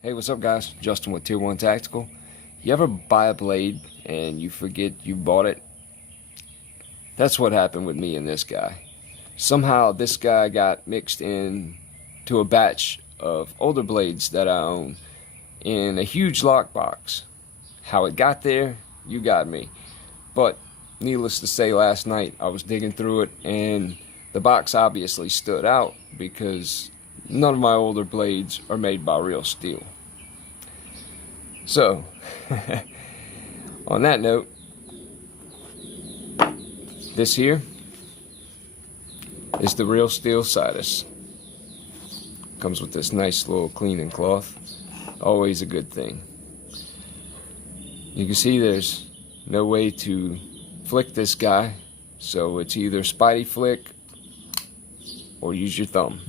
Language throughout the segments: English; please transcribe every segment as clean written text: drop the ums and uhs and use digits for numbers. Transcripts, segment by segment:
Hey, what's up, guys? Justin with Tier 1 Tactical. You ever buy a blade and you forget you bought it? That's what happened with me and this guy. Somehow this guy got mixed in to a batch of older blades that I own in a huge lockbox. How it got there, you got me. But needless to say, last night I was digging through it and the box obviously stood out because none of my older blades are made by real steel. So, on that note, this here is the real steel SIDUS. Comes with this nice little cleaning cloth. Always a good thing. You can see there's no way to flick this guy, so it's either spidey flick or use your thumb.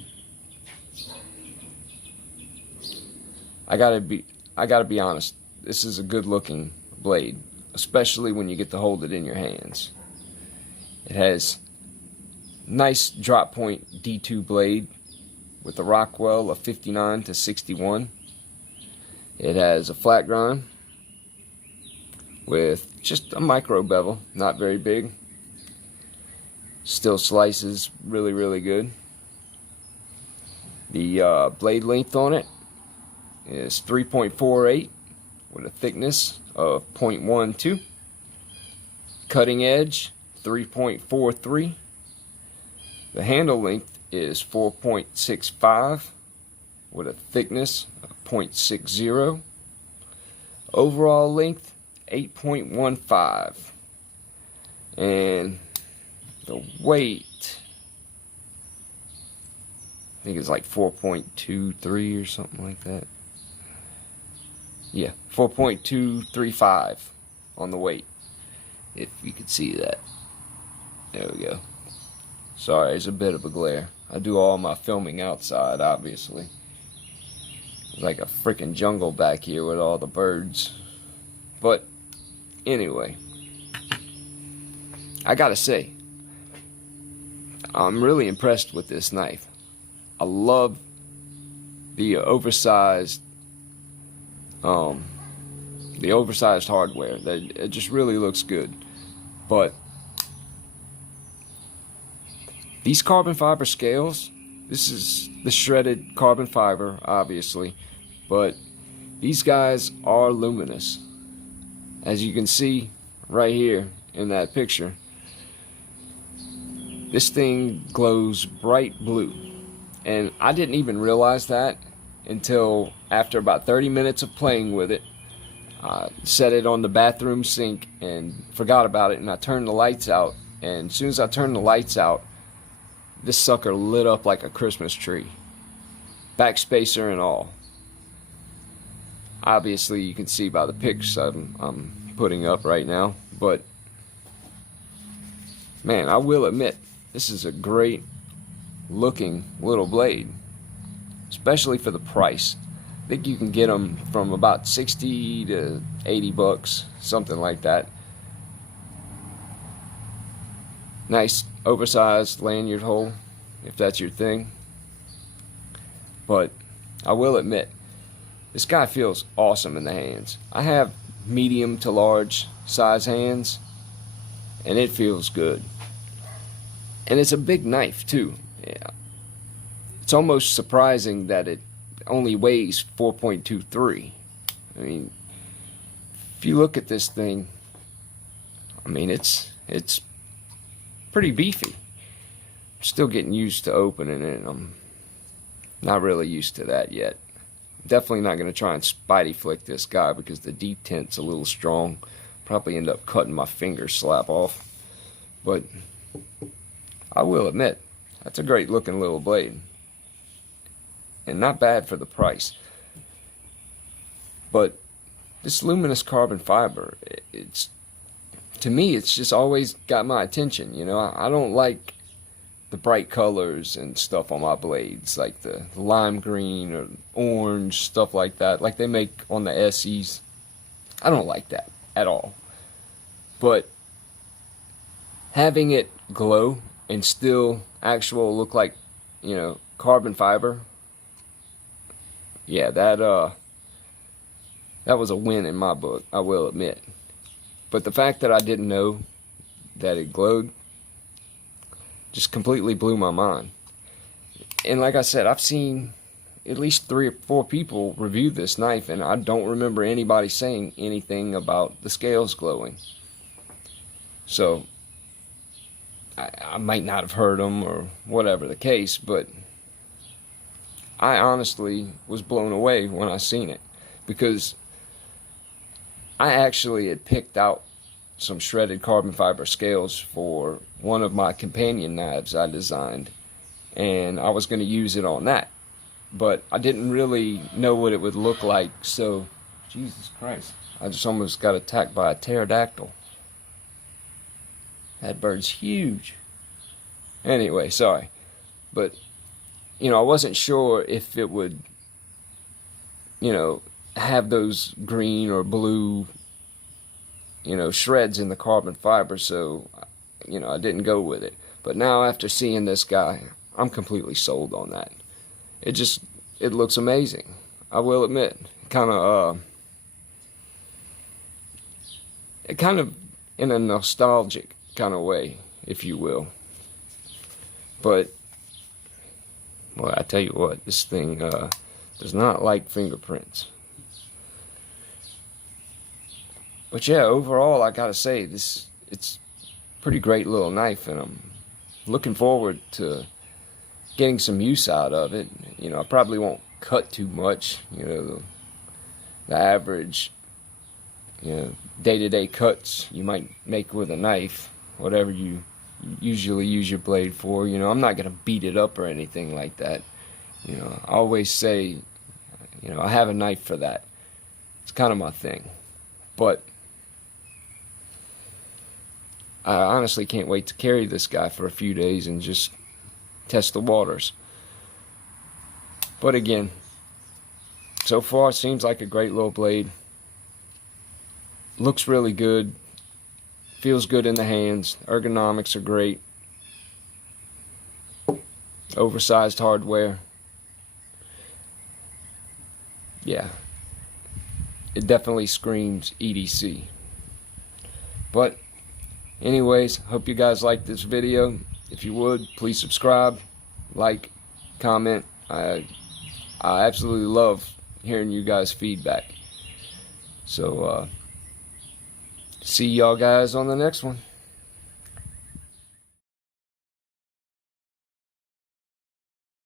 I gotta be honest, this is a good looking blade, especially when you get to hold it in your hands. It has nice drop point D2 blade with a Rockwell of 59 to 61. It has a flat grind with just a micro bevel, not very big. Still slices really good. The blade length on it is 3.48 with a thickness of 0.12. Cutting edge 3.43. The handle length is 4.65 with a thickness of 0.60. Overall length 8.15. And the weight, I think it's like 4.23 or something like that. Yeah, 4.235 on the weight, if you could see that. There we go. Sorry, it's a bit of a glare. I do all my filming outside, obviously. It's like a freaking jungle back here with all the birds. But anyway, I gotta say, I'm really impressed with this knife. I love the oversized hardware. It just really looks good. But these carbon fiber scales, this is the shredded carbon fiber, obviously, but these guys are luminous. As you can see right here in that picture, this thing glows bright blue. And I didn't even realize that until after about 30 minutes of playing with it. I set it on the bathroom sink and forgot about it, and I turned the lights out, and as soon as I turned the lights out, this sucker lit up like a Christmas tree, backspacer and all. Obviously you can see by the pics I'm putting up right now, but man, I will admit, this is a great looking little blade, especially for the price. I think you can get them from about 60 to 80 bucks, something like that. Nice oversized lanyard hole, if that's your thing. But I will admit, this guy feels awesome in the hands. I have medium to large size hands, and it feels good. And it's a big knife too. Yeah. It's almost surprising that it only weighs 4.23. I mean, if you look at this thing, I mean, it's pretty beefy. I'm still getting used to opening it. I'm not really used to that yet. Definitely not going to try and spidey flick this guy because the detent's a little strong. Probably end up cutting my finger slap off. But I will admit, that's a great looking little blade. And not bad for the price. But this luminous carbon fiber, to me, it's just always got my attention. You know, I don't like the bright colors and stuff on my blades, like the lime green or orange, stuff like that, like they make on the SEs. I don't like that at all. But having it glow and still look like, you know, carbon fiber, yeah, that was a win in my book, I will admit. But the fact that I didn't know that it glowed just completely blew my mind. And like I said, I've seen at least 3 or 4 people review this knife, and I don't remember anybody saying anything about the scales glowing. So I might not have heard them or whatever the case, but I honestly was blown away when I seen it, because I actually had picked out some shredded carbon fiber scales for one of my companion knives I designed, and I was going to use it on that, but I didn't really know what it would look like. So Jesus Christ, I just almost got attacked by a pterodactyl. That bird's huge. Anyway, sorry, but you know, I wasn't sure if it would, you know, have those green or blue, you know, shreds in the carbon fiber, so, you know, I didn't go with it. But now, after seeing this guy, I'm completely sold on that. It looks amazing, I will admit. Kind of in a nostalgic kind of way, if you will. But, well, I tell you what, this thing does not like fingerprints. But yeah, overall, I gotta say, it's a pretty great little knife, and I'm looking forward to getting some use out of it. You know, I probably won't cut too much, you know, the average, you know, day-to-day cuts you might make with a knife, whatever you usually use your blade for. You know, I'm not gonna beat it up or anything like that. You know, I always say, you know, I have a knife for that. It's kind of my thing. But I honestly can't wait to carry this guy for a few days and just test the waters. But again, so far it seems like a great little blade. Looks really good. Feels good in the hands. Ergonomics are great. Oversized hardware. Yeah. It definitely screams EDC. But anyways, hope you guys liked this video. If you would, please subscribe, like, comment. I absolutely love hearing you guys' feedback. So, see y'all guys on the next one.